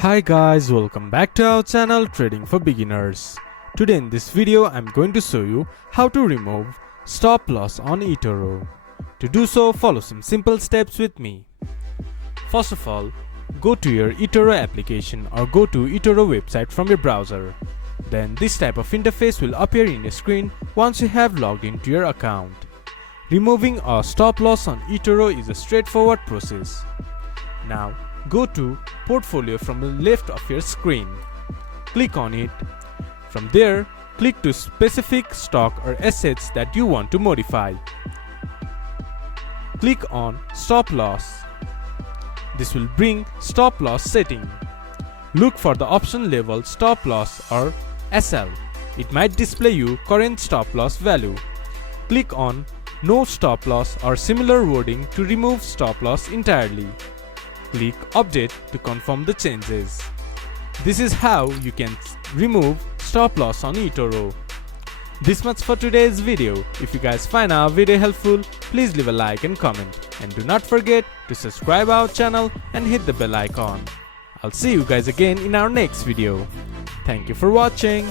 Hi guys, welcome back to our channel Trading for Beginners. Today in this video I'm going to show you how to remove stop loss on Etoro. To do so, follow some simple steps with me. First of all, go to your Etoro application or go to Etoro website from your browser. Then this type of interface will appear in your screen once you have logged into your account. Removing a stop loss on Etoro is a straightforward process. Now go to Portfolio from the left of your screen. Click on it. From there, click to specific stock or assets that you want to modify. Click on Stop Loss. This will bring stop loss setting. Look for the option labeled Stop Loss or SL. It might display you current stop loss value. Click on No Stop Loss or similar wording to remove stop loss entirely. Click Update to confirm the changes. This is how you can remove stop loss on Etoro. This much for today's video. If you guys find our video helpful, please leave a like and comment. And do not forget to subscribe our channel and hit the bell icon. I'll see you guys again in our next video. Thank you for watching.